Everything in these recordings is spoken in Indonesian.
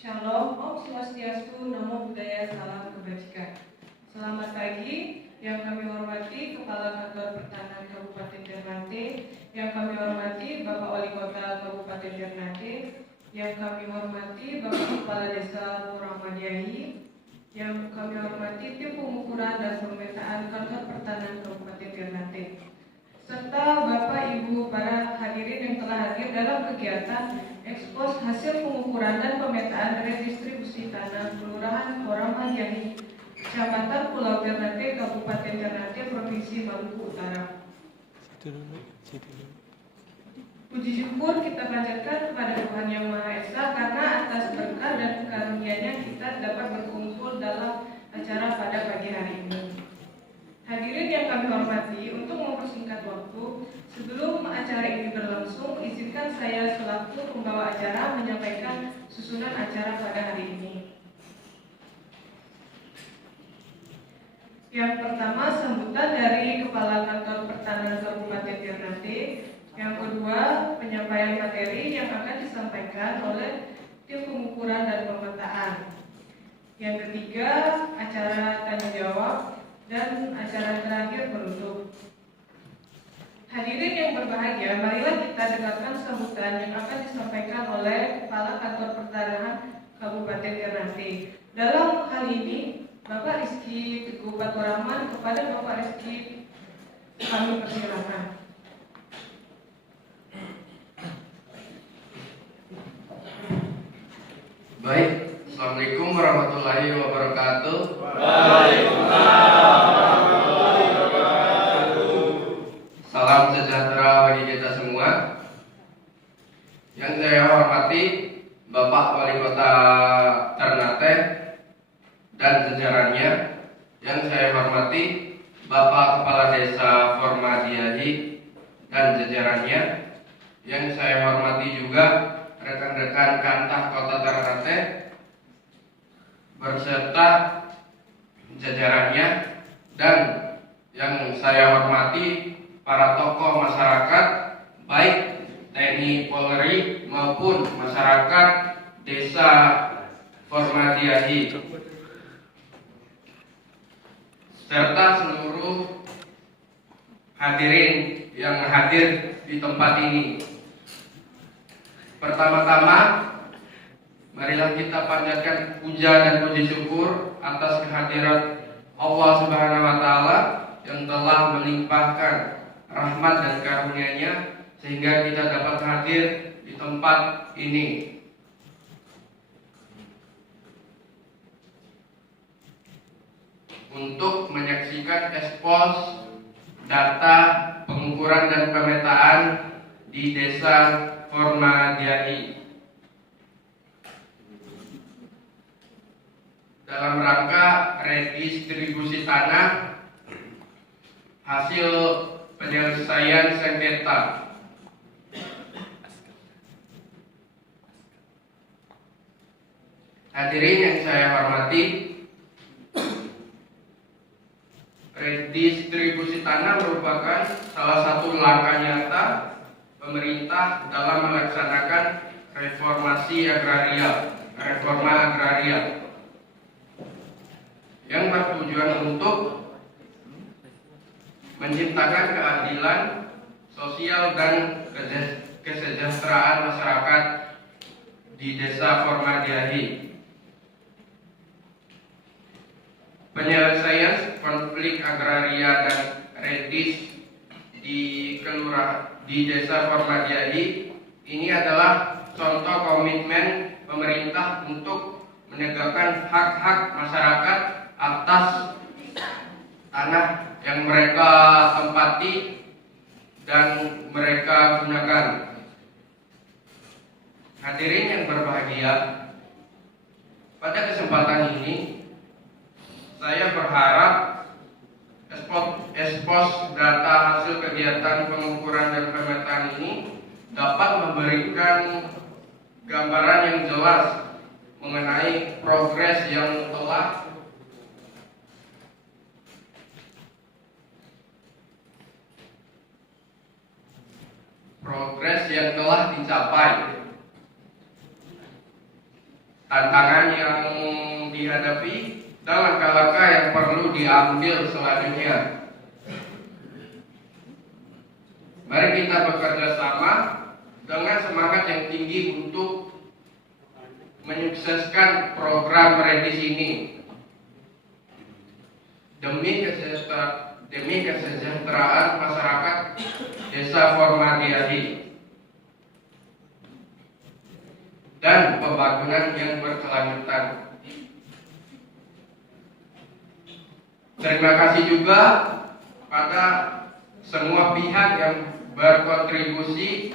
Shalom, Om Swastiastu, Namo Buddhaya, Salam Kebajikan. Selamat pagi, yang kami hormati Kepala Kantor Pertanahan Kabupaten Ternate, yang kami hormati Bapak Wali Kota Kabupaten Ternate, yang kami hormati Bapak Kepala Desa Muhammadiyah, yang kami hormati tim pengukuran dan pemetaan Kantor Pertanahan Kabupaten Ternate, serta Bapak Ibu para hadirin yang telah hadir dalam kegiatan ekspos hasil pengukuran dan pemetaan redistribusi tanah Kelurahan Muhammadiyah, Kecamatan Pulau Ternate, Kabupaten Ternate, Provinsi Maluku Utara. Puji syukur kita panjatkan kepada Tuhan Yang Maha Esa karena atas berkah dan karunia-Nya kita dapat berkumpul dalam acara pada pagi hari ini. Hadirin yang kami hormati, untuk mempersingkat waktu, sebelum acara ini berlangsung, izinkan saya selaku pembawa acara menyampaikan susunan acara pada hari ini. Yang pertama, sambutan dari Kepala Kantor Pertanahan Kabupaten Ternate. Yang kedua, penyampaian materi yang akan disampaikan oleh tim pengukuran dan pemetaan. Yang ketiga, acara tanya jawab. Dan acara terakhir penutup. Hadirin yang berbahagia, marilah kita dengarkan sambutan yang akan disampaikan oleh Kepala Kantor Pertanahan Kabupaten Ternate. Dalam hal ini, Bapak Rizky Teguh Faturrahman, kepada Bapak Rizky kami persilakan. Baik, Assalamualaikum warahmatullahi wabarakatuh. Waalaikumsalam. Salam sejahtera bagi kita semua. Yang saya hormati Bapak Wali Kota Ternate dan jajarannya. Yang saya hormati Bapak Kepala Desa Muhammadiyah dan jajarannya. Yang saya hormati juga rekan-rekan Kantah Kota Ternate beserta jajarannya, dan yang saya hormati para tokoh masyarakat baik TNI Polri maupun masyarakat Desa Muhammadiyah serta seluruh hadirin yang hadir di tempat ini. Pertama-tama, marilah kita panjatkan puja dan puji syukur atas kehadiran Allah Subhanahu wa Ta'ala yang telah melimpahkan rahmat dan karunia-Nya sehingga kita dapat hadir di tempat ini. Untuk menyaksikan ekspos data pengukuran dan pemetaan di Desa Muhammadiyah dalam rangka redistribusi tanah hasil penyelesaian sengketa. Hadirin yang saya hormati, redistribusi tanah merupakan salah satu langkah nyata pemerintah dalam melaksanakan reforma agraria yang bertujuan untuk menciptakan keadilan sosial dan kesejahteraan masyarakat di Desa Muhammadiyah. Penyelesaian konflik agraria dan redis di Desa Muhammadiyah ini adalah contoh komitmen pemerintah untuk menegakkan hak-hak masyarakat atas tanah yang mereka tempati dan mereka gunakan. Hadirin yang berbahagia, pada kesempatan ini saya berharap ekspos data hasil kegiatan pengukuran dan pemetaan ini dapat memberikan gambaran yang jelas mengenai progres yang telah dicapai tantangan yang dihadapi dan langkah-langkah yang perlu diambil selanjutnya. Mari kita bekerja sama dengan semangat yang tinggi untuk menyukseskan program Redis ini demi kesejahteraan masyarakat Desa Formadiyahi dan pembangunan yang berkelanjutan. Terima kasih juga pada semua pihak yang berkontribusi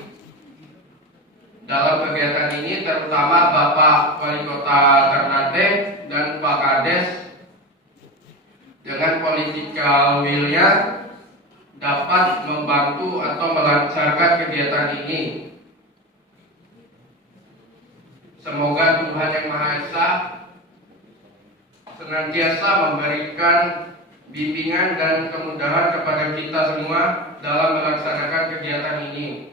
dalam kegiatan ini, terutama Bapak Wali Kota Ternate dan Pak Kades dengan political will-nya dapat membantu atau melancarkan kegiatan ini. Semoga Tuhan Yang Maha Esa senantiasa memberikan bimbingan dan kemudahan kepada kita semua dalam melaksanakan kegiatan ini.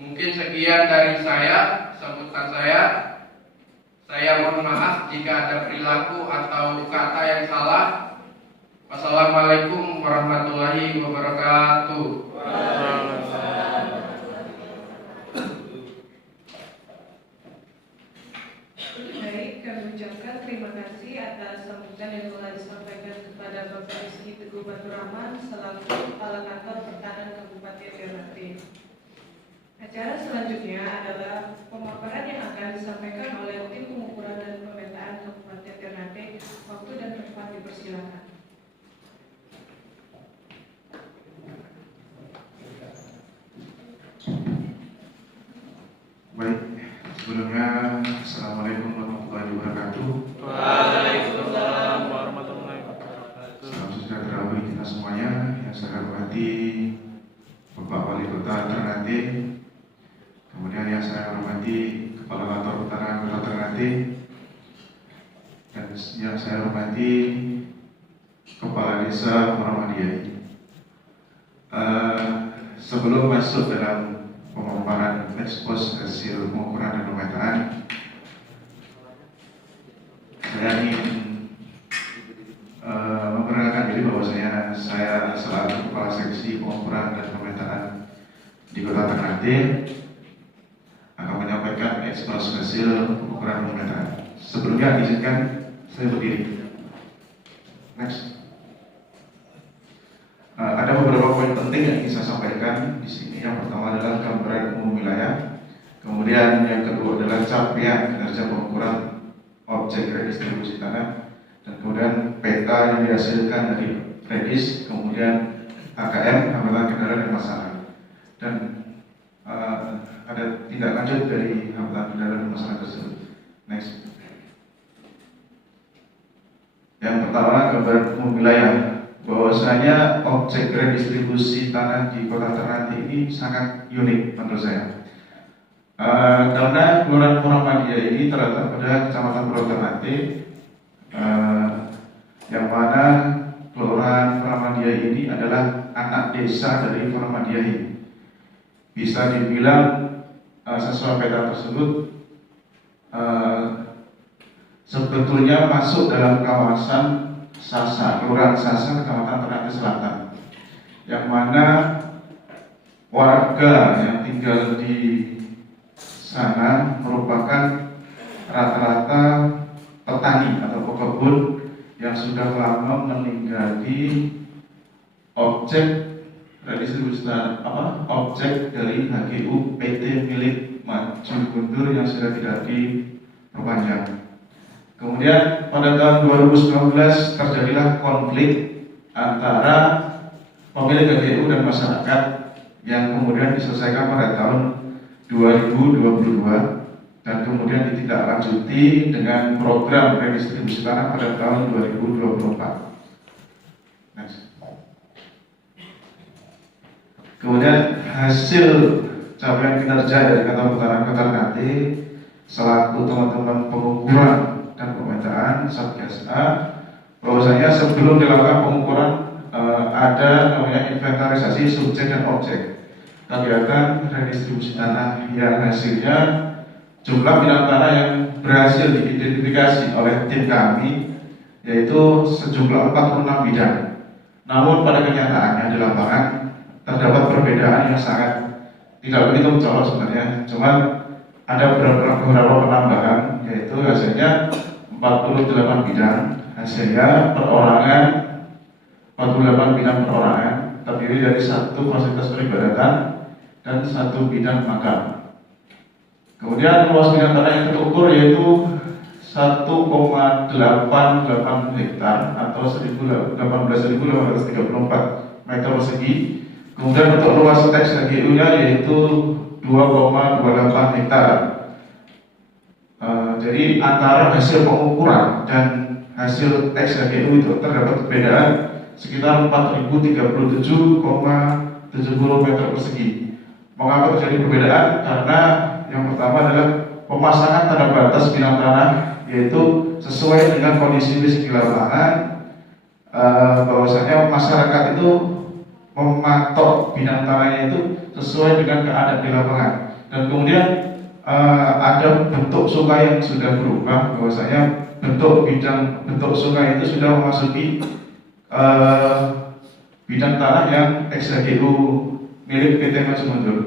Mungkin sekian dari saya, sambutan saya. Saya mohon maaf jika ada perilaku atau kata yang salah. Wassalamualaikum warahmatullahi wabarakatuh. Baik, kami ucapkan terima kasih atas sambutan yang telah disampaikan kepada Bapak Rizky Teguh Baturahman selaku Kepala Kantor Pertahanan Kabupaten Ternate. Acara selanjutnya adalah pemaparan yang akan disampaikan oleh tim pengukuran dan pemetaan Kabupaten Ternate. Waktu dan tempat dipersilakan. Baik, sebelumnya Assalamualaikum warahmatullahi wabarakatuh. Waalaikumsalam warahmatullahi wabarakatuh. Salam sejahtera bagi kita semuanya. Yang saya hormati Bapak Wali Kota Ternate, kemudian yang saya hormati Kepala Kantor Pertahanan Kota Ternate, dan yang saya hormati Kepala Desa Formadiyahi. Sebelum masuk dalam pemaparan ekspos hasil pengukuran dan pemetaan, saya ingin memperkenalkan diri bahwa saya selaku Kepala Seksi Pengukuran dan Pemetaan di Kota Ternate akan menyampaikan ekspos hasil pengukuran dan pemetaan. Sebelumnya izinkan saya berdiri. Next. Ada beberapa poin penting yang ingin saya sampaikan di sini. Yang pertama adalah gambaran umum wilayah. Kemudian yang kedua adalah capaian kinerja pengukuran objek redistribusi tanah. Dan kemudian peta yang dihasilkan dari Redis. Kemudian AKM, hambatan kendala dan masalah. Dan ada tindak lanjut dari hambatan kendala dan masalah tersebut. Next. Yang pertama gambaran umum wilayah. Bahwasanya objek redistribusi tanah di Kota Ternate ini sangat unik menurut saya. Karena Kelurahan Formadiyahi ini terletak pada Kecamatan Pulau Ternate, yang mana Kelurahan Formadiyahi ini adalah anak desa dari Formadiyahi. Bisa dibilang sesuai peta tersebut sebetulnya masuk dalam kawasan Sasa, Kelurahan Sasa, Kecamatan Ternate Selatan, yang mana warga yang tinggal di sana merupakan rata-rata petani atau pekebun yang sudah lama meninggali objek redistribusi objek dari HGU PT milik Maju Guntur yang sudah tidak diperpanjang. Kemudian pada tahun 2019 terjadilah konflik antara pemilik HGU dan masyarakat yang kemudian diselesaikan pada tahun 2022 dan kemudian ditindaklanjuti dengan program redistribusi tanah pada tahun 2024. Next. Kemudian hasil capaian kinerja dari Kantor Pertahanan Kota Ternate selaku teman-teman pengukuran dan pemetaan Satgas A, bahwasanya sebelum dilakukan pengukuran ada namanya inventarisasi subjek dan objek kegiatan redistribusi tanah yang hasilnya jumlah bidang tanah yang berhasil diidentifikasi oleh tim kami yaitu sejumlah 46 bidang. Namun pada kenyataannya di lapangan terdapat perbedaan yang sangat tidak begitu mencolok sebenarnya. Cuma ada beberapa penambahan, yaitu hasilnya 48 bidang, hasilnya perorangan 48 bidang perorangan terdiri dari 1 fasilitas peribadatan dan 1 bidang makam. Kemudian luas bidang tanah yang terukur yaitu 1,88 hektar atau 18.834 meter persegi. Kemudian untuk luas teks HGU-nya yaitu 2,28 hektar. Jadi antara hasil pengukuran dan hasil teks HGU itu terdapat perbedaan sekitar 4.037,70 meter persegi. Mengapa terjadi perbedaan? Karena yang pertama adalah pemasangan tanda batas bidang tanah, yaitu sesuai dengan kondisi fisik di lapangan. Bahwasanya masyarakat itu mematok bidang tanahnya itu sesuai dengan keadaan di lapangan. Dan kemudian ada bentuk sungai yang sudah berubah, bahwasanya bentuk sungai itu sudah memasuki bidang tanah yang ex-HGU milik PT Maju Mundur.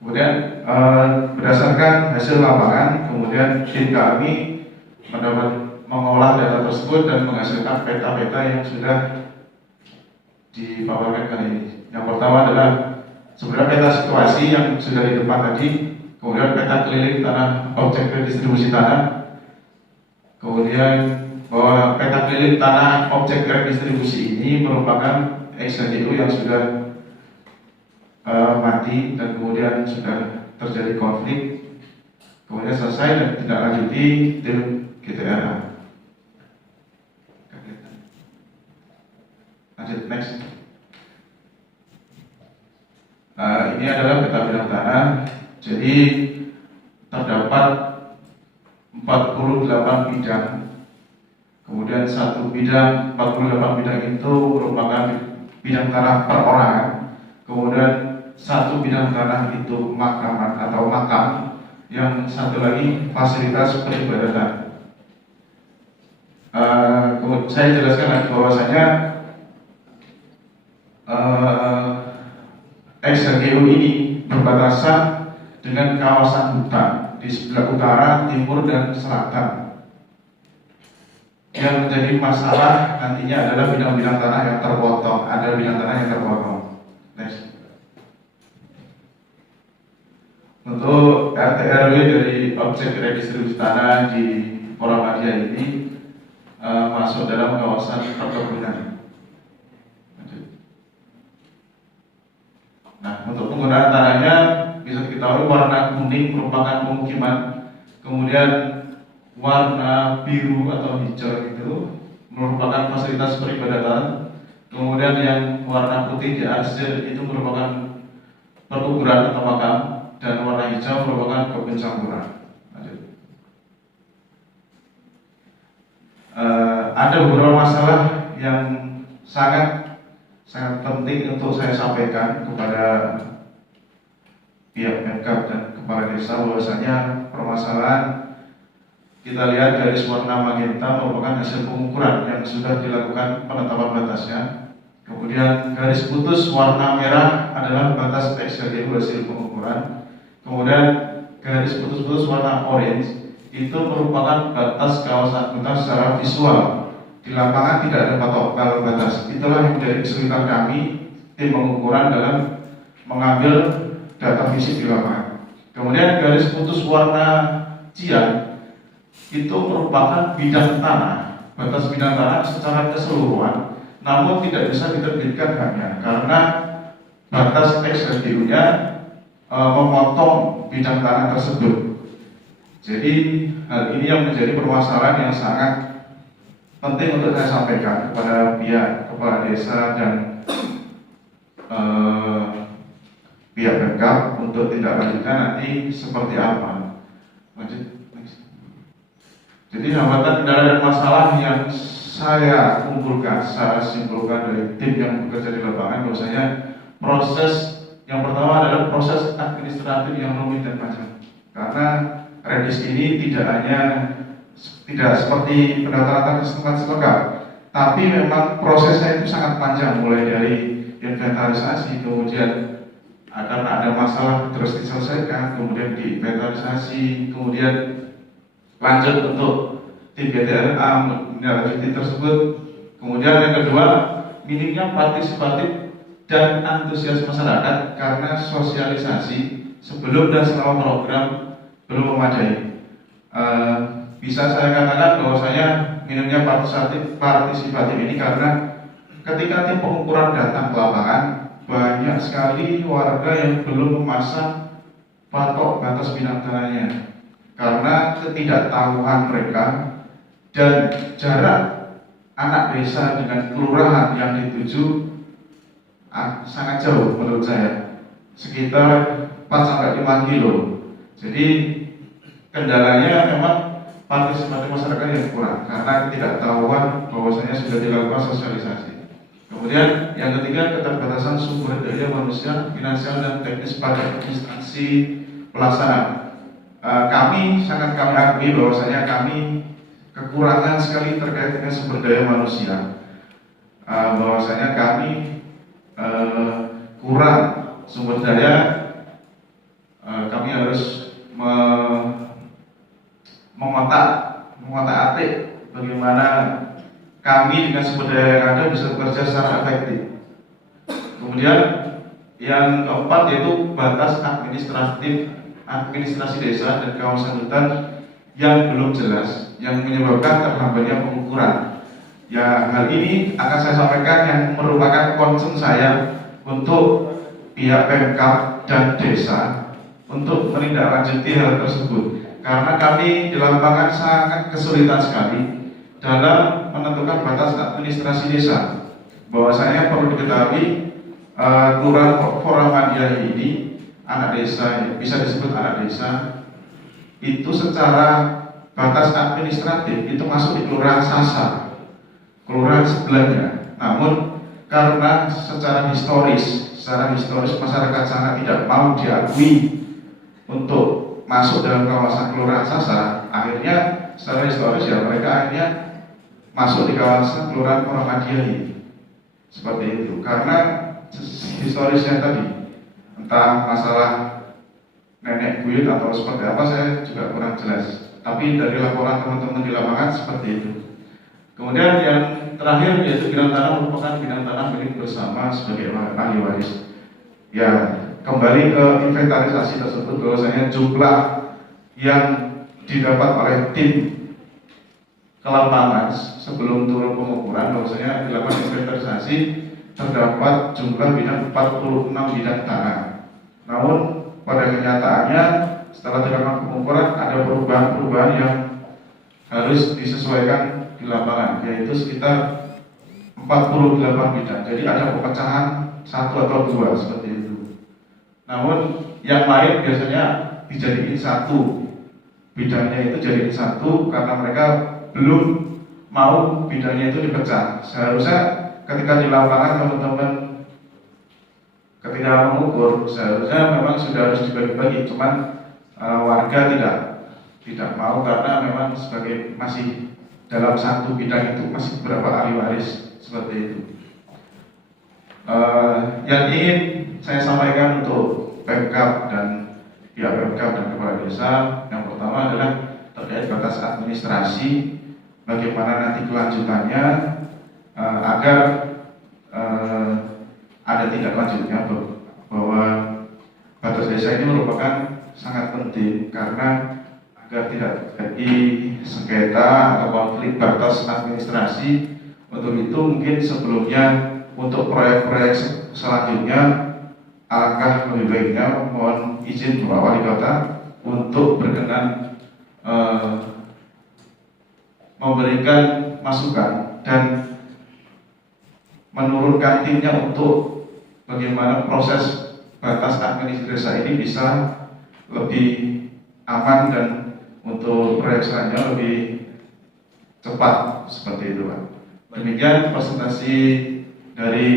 Kemudian berdasarkan hasil lapangan, kemudian tim kami mengolah data tersebut dan menghasilkan peta-peta yang sudah dipaparkan kali ini. Yang pertama adalah sebenarnya peta situasi yang sudah di depan tadi, kemudian peta keliling tanah objek redistribusi tanah, kemudian bahwa peta keliling tanah objek redistribusi ini merupakan ex-HGU yang sudah mati dan kemudian sudah terjadi konflik, kemudian selesai dan tidak lanjuti tim GTRA. Lanjut next. Ini adalah peta bidang tanah. Jadi terdapat 48 bidang. Kemudian 1 bidang, 48 bidang itu merupakan bidang tanah perorangan. Kemudian 1 bidang tanah itu makaman atau makam, yang 1 lagi fasilitas peribadatan. Saya jelaskan lagi bahwasanya ex-HGU ini berbatasan dengan kawasan hutan di sebelah utara, timur, dan selatan. Yang menjadi masalah nantinya adalah bidang-bidang tanah yang terpotong. Ada bidang tanah yang terpotong. Next. Untuk RT/RW dari objek redistribusi tanah di Muhammadiyah ini masuk dalam kawasan perkebunan. Nah, untuk penggunaan tanahnya bisa diketahui warna kuning merupakan pemukiman, kemudian warna biru atau hijau itu merupakan fasilitas peribadatan, kemudian yang warna putih di arsir itu merupakan perkuburan atau makam, dan warna hijau merupakan kebun campuran. Ada beberapa masalah yang sangat penting untuk saya sampaikan kepada pihak Pemkab dan kepala desa, bahwasanya permasalahan kita lihat garis warna magenta merupakan hasil pengukuran yang sudah dilakukan penetapan batasnya. Kemudian garis putus warna merah adalah batas ex-HGU hasil pengukuran. Kemudian garis putus-putus warna orange itu merupakan batas kawasan hutan secara visual. Di lapangan tidak ada patokan batas. Itulah yang menjadi kesulitan kami tim pengukuran dalam mengambil data fisik di lapangan. Kemudian garis putus warna cian itu merupakan bidang tanah, batas bidang tanah secara keseluruhan, namun tidak bisa diterbitkan hanya karena batas ex-HGU-nya memotong bidang tanah tersebut. Jadi hal ini yang menjadi permasalahan yang sangat penting untuk saya sampaikan kepada pihak kepala desa dan pihak Pemkab untuk tindak lanjutnya nanti seperti apa. Lanjut. Jadi hambatan kendala dan masalah yang saya kumpulkan, saya simpulkan dari tim yang bekerja di lapangan, bahwasanya proses yang pertama adalah proses administrasi administratif yang rumit dan panjang. Karena redis ini tidak seperti pendaftaran tempat lengkap, tapi memang prosesnya itu sangat panjang, mulai dari inventarisasi, kemudian ada masalah terus diselesaikan, kemudian diinventarisasi, kemudian lanjut untuk tim BTRA menindaklanjuti tersebut. Kemudian yang kedua, minimnya partisipatif dan antusias masyarakat karena sosialisasi sebelum dan selama program belum memadai. Bisa saya katakan bahwasanya minimnya partisipatif ini karena ketika tim pengukuran datang ke lapangan, banyak sekali warga yang belum memasang patok batas bidang tanahnya karena ketidaktahuan mereka dan jarak anak desa dengan kelurahan yang dituju sangat jauh menurut saya, sekitar 4-5 kilo. Jadi kendalanya memang partisipasi masyarakat yang kurang karena ketidaktahuan bahwasanya sudah dilakukan sosialisasi. Kemudian yang ketiga, keterbatasan sumber daya manusia, finansial dan teknis pada instansi pelaksana. Kami akui bahwasanya kami kekurangan sekali terkait dengan sumber daya manusia. Bahwasanya kami kurang sumber daya, kami harus mengotak-atik bagaimana kami dengan sumber daya yang ada bisa bekerja secara efektif. Kemudian yang keempat yaitu batas administrasi desa dan kawasan hutan yang belum jelas, yang menyebabkan terhambatnya pengukuran. Ya, hal ini akan saya sampaikan yang merupakan concern saya untuk pihak Pemkab dan desa untuk menindaklanjuti hal tersebut. Karena kami di lapangan sangat kesulitan sekali dalam menentukan batas administrasi desa. Bahwasanya perlu diketahui, Kelurahan Foramadiah ini anak desa, bisa disebut anak desa, itu secara batas administratif itu masuk di Kelurahan Sasa, kelurahan sebelahnya. Namun karena secara historis masyarakat sangat tidak mau diakui untuk masuk dalam kawasan Kelurahan Sasa, akhirnya secara historis ya mereka akhirnya masuk di kawasan Kelurahan Foramadiah ini. Seperti itu. Karena historisnya tadi, entah masalah nenek buyut atau seperti apa, saya juga kurang jelas. Tapi dari laporan teman-teman di lapangan seperti itu. Kemudian yang terakhir yaitu bidang tanah merupakan bidang tanah milik bersama sebagai ahli waris. Ya, kembali ke inventarisasi tersebut, bahwasanya jumlah yang didapat oleh tim ke lapangan sebelum turun pengukuran, bahwasanya dilakukan inventarisasi terdapat jumlah bidang 46 bidang tanah. Namun pada kenyataannya setelah dilakukan pengukuran ada perubahan-perubahan yang harus disesuaikan di lapangan, yaitu sekitar 48 bidang. Jadi ada pemecahan 1 atau 2 seperti itu. Namun yang lain biasanya dijadiin 1, bidangnya itu jadiin 1 karena mereka belum mau bidangnya itu dipecah. Seharusnya ketika di lapangan teman-teman ketika mengukur, seharusnya memang sudah harus dibagi-bagi, cuman warga tidak mau karena memang sebagai masih dalam 1 bidang itu masih beberapa ahli waris seperti itu. Yang ingin saya sampaikan untuk Pemkab dan pihak Pemkab dan kepala desa, yang pertama adalah terkait batas administrasi, bagaimana nanti kelanjutannya agar ada tindak lanjutnya, bahwa batas desa ini merupakan sangat penting karena agar tidak terjadi sengketa atau konflik batas administrasi. Untuk itu mungkin sebelumnya untuk proyek-proyek selanjutnya alangkah lebih baiknya mohon izin Bapak Wali Kota untuk berkenan memberikan masukan dan menurunkan timnya untuk bagaimana proses batas administrasi ini bisa lebih aman dan untuk proyek selanjutnya lebih cepat seperti itu, Pak. Demikian presentasi dari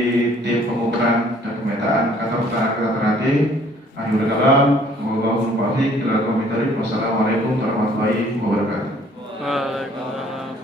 tim pengukuran dan pemetaan kantor tanah Kota Ternate. Akhirul kalam, wallahul muwaffiq ila aqwamit thoriq. Wassalamualaikum warahmatullahi wabarakatuh. Waalaikumsalam.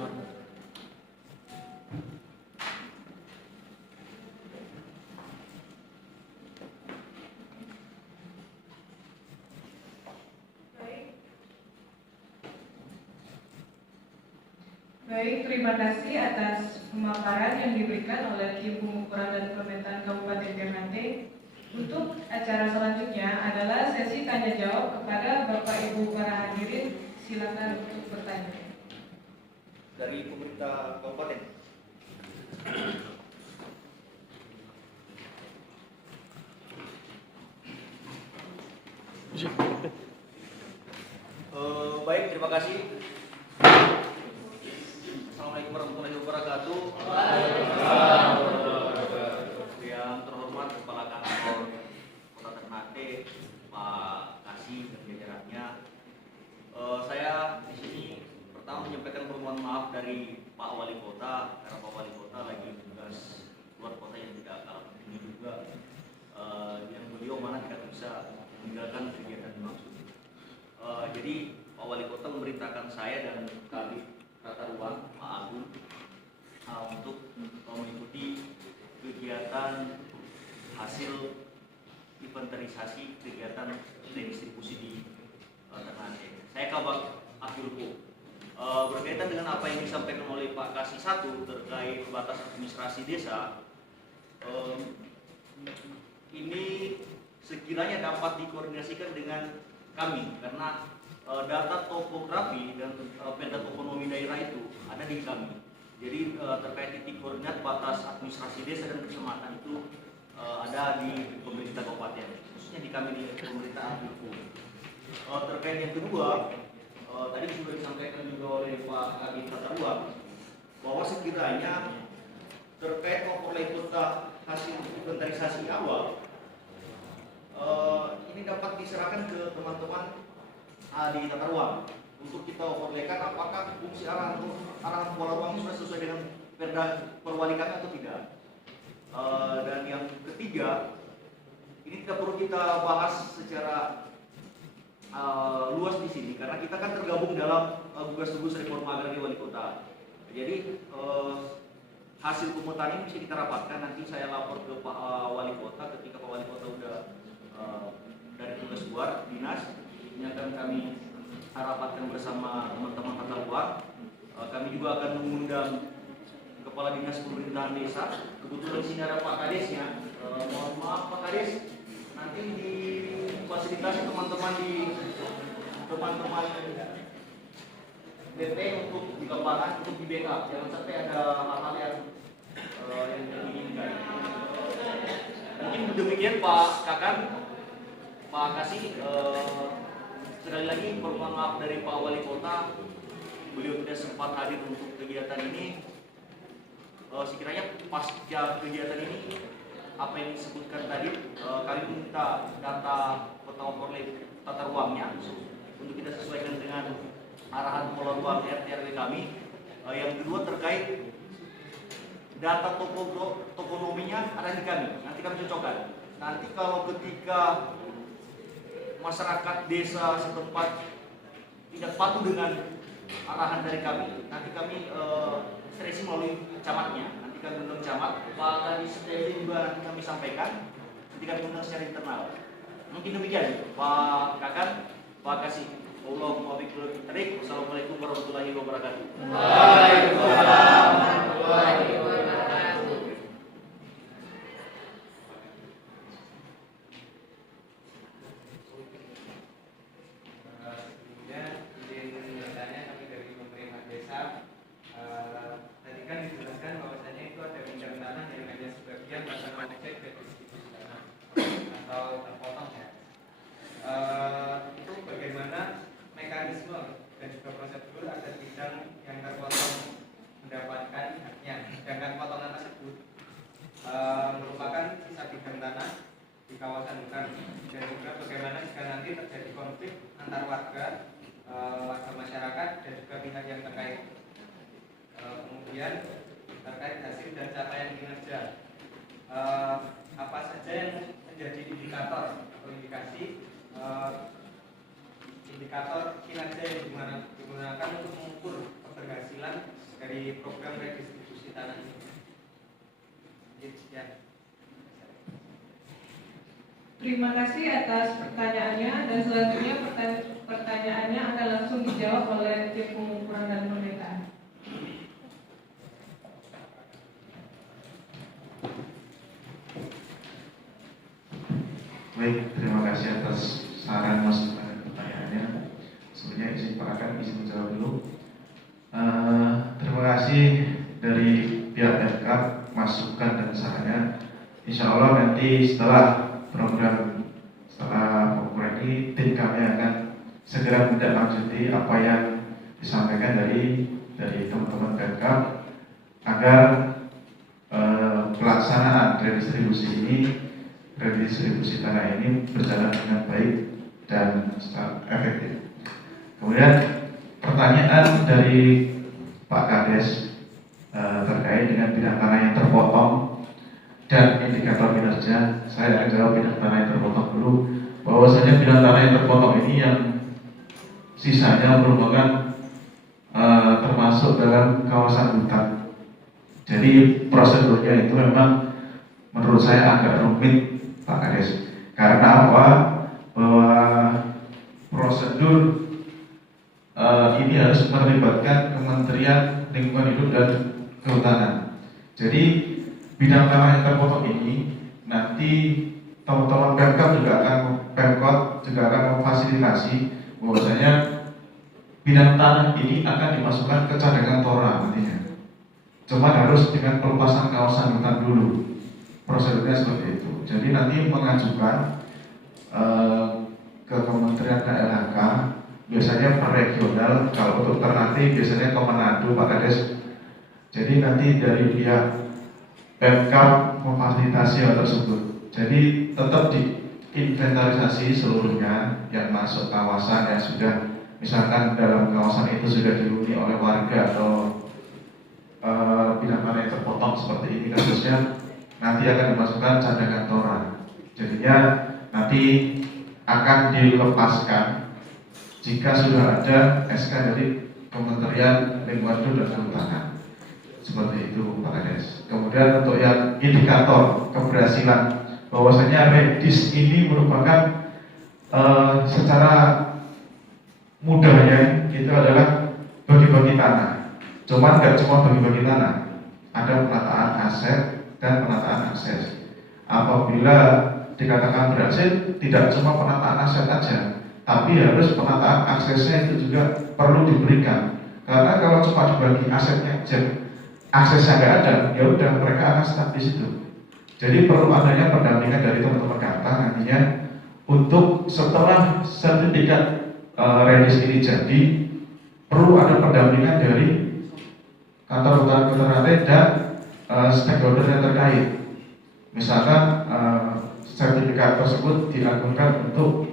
Baik, terima kasih atas pemaparan yang diberikan oleh Tim Pengukuran dan Pemetaan Kabupaten Ternate. Untuk acara selanjutnya adalah sesi tanya jawab kepada Bapak Ibu para hadirin. Silakan untuk bertanya. Dari pemerintah kabupaten. Baik, terima kasih. Assalamualaikum warahmatullahi wabarakatuh. Yang terhormat Kepala Kantor Kota Ternate, Pak Kasih dan jajarannya. Saya di sini pertama menyampaikan permohonan maaf dari Pak Wali Kota karena Pak Wali Kota lagi tugas luar kota yang tidak kalah penting juga. Yang beliau mana tidak bisa meninggalkan kegiatan dimaksud. Jadi Pak Wali Kota memerintahkan saya dan Kabid Tata Ruang Pak Agung untuk mengikuti kegiatan hasil inventarisasi kegiatan redistribusi di Ternate. Saya Kabak Akhirul berkaitan dengan apa yang disampaikan oleh Pak Kasih 1 terkait batas administrasi desa. Ini sekiranya dapat dikoordinasikan dengan kami karena data topografi dan peta toponomi daerah itu ada di kami. Jadi terkait titik koordinat batas administrasi desa dan kecamatan itu ada di pemerintah kabupaten, khususnya di kami di pemerintah Akhirul. Terkait yang kedua, tadi sudah disampaikan juga oleh Pak Kabid Tata Ruang bahwa sekiranya terkait memperoleh kota hasil inventarisasi awal, ini dapat diserahkan ke teman-teman di Tata Ruang untuk kita overlaykan apakah fungsi arahan pola ruang sudah sesuai dengan perda perwalikan atau tidak. Dan yang ketiga, ini tidak perlu kita bahas secara luas di sini karena kita kan tergabung dalam gugus tugas reforma agraria wali kota. Jadi hasil pemetaan ini bisa kita rapatkan, nanti saya lapor ke Pak Wali Kota ketika Pak Wali Kota udah dari tugas luar dinas. Ini akan kami rapatkan bersama teman-teman Tata Ruang. Kami juga akan mengundang Kepala Dinas Pemerintahan Desa. Kebetulan di sini ada Pak Kadesnya. Mohon maaf Pak Kades, nanti di fasilitasi teman-teman BP untuk di lapangan untuk di backup, jangan sampai ada hal-hal yang diinginkan. Mungkin demikian Pak Kakan, Pak Kasih. Sekali lagi permohonan maaf dari Pak Wali Kota, beliau tidak sempat hadir untuk kegiatan ini. Sekiranya pasca kegiatan ini apa yang disebutkan tadi, kami minta data peta overlay tata ruangnya untuk kita sesuaikan dengan arahan pola ruang RT RW kami. Yang kedua terkait data toponominya ada di kami, nanti kami cocokkan. Nanti kalau ketika masyarakat desa setempat tidak patuh dengan arahan dari kami, nanti kami seleksi melalui camatnya. Nanti kami undang camat, Pak Kadis juga nanti kami sampaikan, nanti kami undang secara internal. Mungkin demikian Pak Kakan, Pak Kasih. Wassalamualaikum warahmatullahi wabarakatuh. Waalaikumsalam warahmatullahi wabarakatuh. Sebelumnya izin bertanya kami dari pemerintah desa. Tadi kan dijelaskan bahwasanya itu ada bidang tanah yang hanya sebagian bahkan objek redistribusi tanah atau terpotong ya. Itu bagaimana mekanisme dan juga prosedur agar bidang yang terpotong mendapatkan haknya, sedangkan potongan tersebut merupakan sisa bidang tanah di kawasan hutan, dan juga bagaimana jika nanti terjadi konflik antar warga masyarakat dan juga pihak yang terkait. Kemudian terkait hasil dan capaian kinerja, apa saja yang menjadi indikator atau indikasi indikator kinerja yang digunakan untuk mengukur keberhasilan dari program redistribusi tanah ini. Ya. Terima kasih atas pertanyaannya, dan selanjutnya pertanyaannya akan langsung dijawab oleh tim pengukuran dan pemetaan. Baik, terima kasih atas saran masukan dan pertanyaannya. Sebenarnya izin Pak Akan izin menjawab dulu. Terima kasih dari pihak FK masukan dan sarannya. Insya Allah nanti setelah pengukuran ini, tim kami akan segera menindaklanjuti apa yang disampaikan dari teman-teman FK agar pelaksanaan redistribusi tanah ini berjalan dengan baik dan efektif. Kemudian pertanyaan dari Pak Kades terkait dengan bidang tanah yang terpotong dan indikator kinerja. Saya akan jawab bidang tanah yang terpotong dulu. Bahwasanya bidang tanah yang terpotong ini yang sisanya merupakan termasuk dalam kawasan hutan. Jadi prosedurnya itu memang menurut saya agak rumit, Pak Kades. Karena apa? Bahwa prosedur ini harus melibatkan Kementerian Lingkungan Hidup dan Kehutanan. Jadi bidang tanah yang terpotong ini nanti teman-teman Pemkot juga akan memfasilitasi bahwasanya bidang tanah ini akan dimasukkan ke cadangan tora nantinya. Cuma harus dengan pelepasan kawasan hutan dulu. Prosedurnya seperti itu. Jadi nanti mengajukan ke Kementerian KLHK, biasanya per regional. Kalau untuk Ternate biasanya ke Manado, Pak Kades. Jadi nanti dari pihak Pemkab memfasilitasi hal tersebut. Jadi tetap diinventarisasi seluruhnya yang masuk kawasan yang sudah, misalkan dalam kawasan itu sudah dihuni oleh warga atau bidang tanah yang terpotong seperti ini kasusnya, nanti akan dimasukkan cadangan tora. Jadinya nanti akan dilepaskan jika sudah ada SK dari Kementerian Lingkungan Hidup dan Kehutanan. Seperti itu Pak Kades. Kemudian untuk yang indikator keberhasilan, bahwasanya redis ini merupakan secara mudahnya itu adalah bagi-bagi tanah. Cuman nggak cuma bagi-bagi tanah, ada penataan aset dan penataan akses. Apabila dikatakan berhasil, tidak cuma penataan aset aja, tapi harus penataan aksesnya itu juga perlu diberikan. Karena kalau cuma dibagi asetnya aja, aksesnya nggak ada, ya udah mereka akan stuck di situ. Jadi perlu adanya pendampingan dari teman-teman kata nantinya untuk setelah sertifikat redis ini jadi, perlu ada pendampingan dari kantor hutan Ternate dan stakeholder yang terkait. Misalkan sertifikat tersebut dilakukan untuk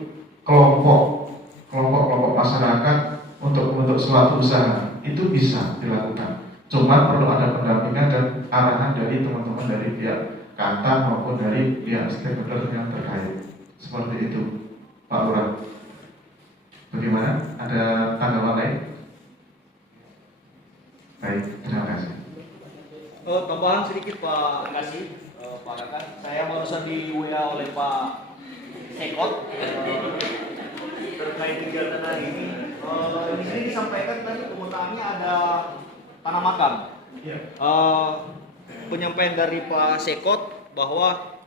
kelompok masyarakat untuk suatu usaha, itu bisa dilakukan. Cuma perlu ada pendampingan dan arahan dari teman-teman dari pihak kata maupun dari pihak stakeholder yang terkait. Seperti itu, Pak Lurah. Bagaimana? Ada tanggapan lain? Baik, terima kasih. Tambahan sedikit Pak Kasih, Pak Kakak. Saya barusan di WA oleh Pak Sekot terkait kegiatan hari ini. Di sini disampaikan tadi pemetaannya ada tanah makam. Penyampaian dari Pak Sekot bahwa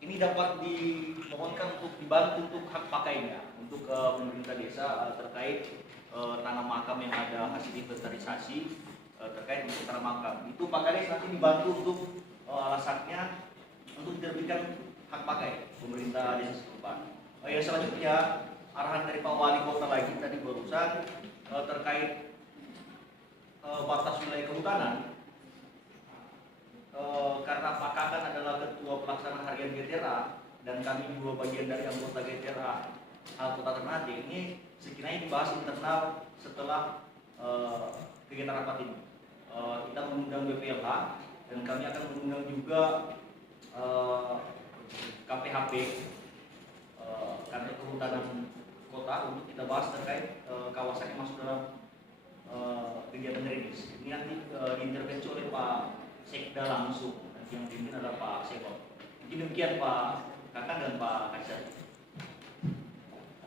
ini dapat dimohonkan untuk dibantu untuk hak pakainya untuk pemerintah desa terkait tanah makam yang ada hasil inventarisasi terkait dengan tanah makam. Itu Pak Kades nanti dibantu untuk alasannya untuk diterbitkan hak pakai pemerintah desa setempat. Yang selanjutnya arahan dari Pak Wali Kota lagi tadi barusan terkait batas wilayah kehutanan. Karena Pak Kakan adalah ketua pelaksana harian GTRA dan kami juga bagian dari anggota GTRA Kota Ternate, ini sekiranya dibahas internal setelah kegiatan rapat ini. Kita mengundang BPLH dan kami akan mengundang juga KPHP kantor kehutanan kota untuk kita bahas terkait kawasan yang masuk dalam kegiatan rintis. Ini nanti diintervensi oleh Pak Sekda langsung, nanti yang dipimpin adalah Pak Sekor. Mungkin demikian Pak Kakak dan Pak Kaisar.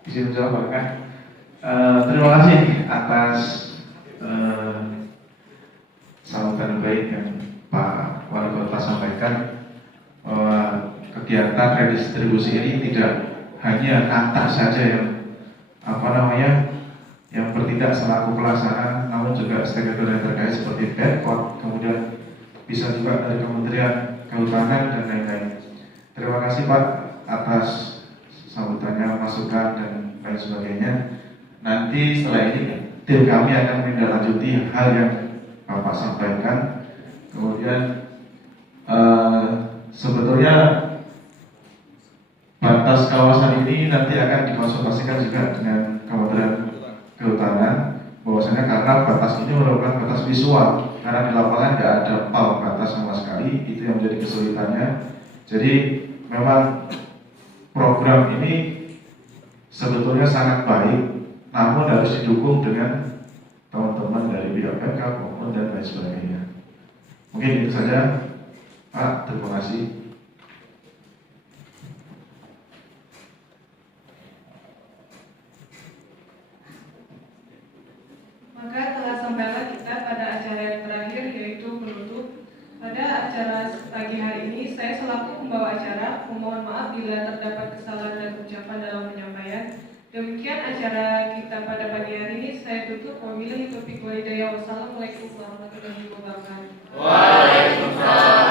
Izin menjawab Pak Kak. Terima kasih atas sambutan baik yang Pak Wali Kota sampaikan, bahwa kegiatan redistribusi ini tidak hanya kantor saja yang bertindak selaku pelaksana, namun juga stakeholder yang terkait seperti Pemkot, kemudian bisa juga dari Kementerian Kehutanan dan lain-lain. Terima kasih Pak atas sambutannya, masukan dan lain sebagainya. Nanti setelah ini tim kami akan menindaklanjuti hal yang Bapak sampaikan. Kemudian sebetulnya batas kawasan ini nanti akan dikonsultasikan juga dengan Kementerian Kehutanan, bahwasanya karena batas ini merupakan batas visual, karena di lapangan tidak ada pal batas sama sekali, itu yang menjadi kesulitannya. Jadi memang program ini sebetulnya sangat baik, namun harus didukung dengan teman-teman dari pihak PK maupun dan lain sebagainya. Mungkin itu saja Pak, terima kasih. Maka telah sampailah kita pada acara yang terakhir, yaitu penutup. Pada acara pagi hari ini, saya selaku pembawa acara memohon maaf bila terdapat kesalahan dan ucapan dalam penyampaian. Demikian acara kita pada pagi hari ini. Saya tutup. Wabillahi taufiq wal hidayah. Wassalamualaikum warahmatullahi wabarakatuh. Waalaikumsalam.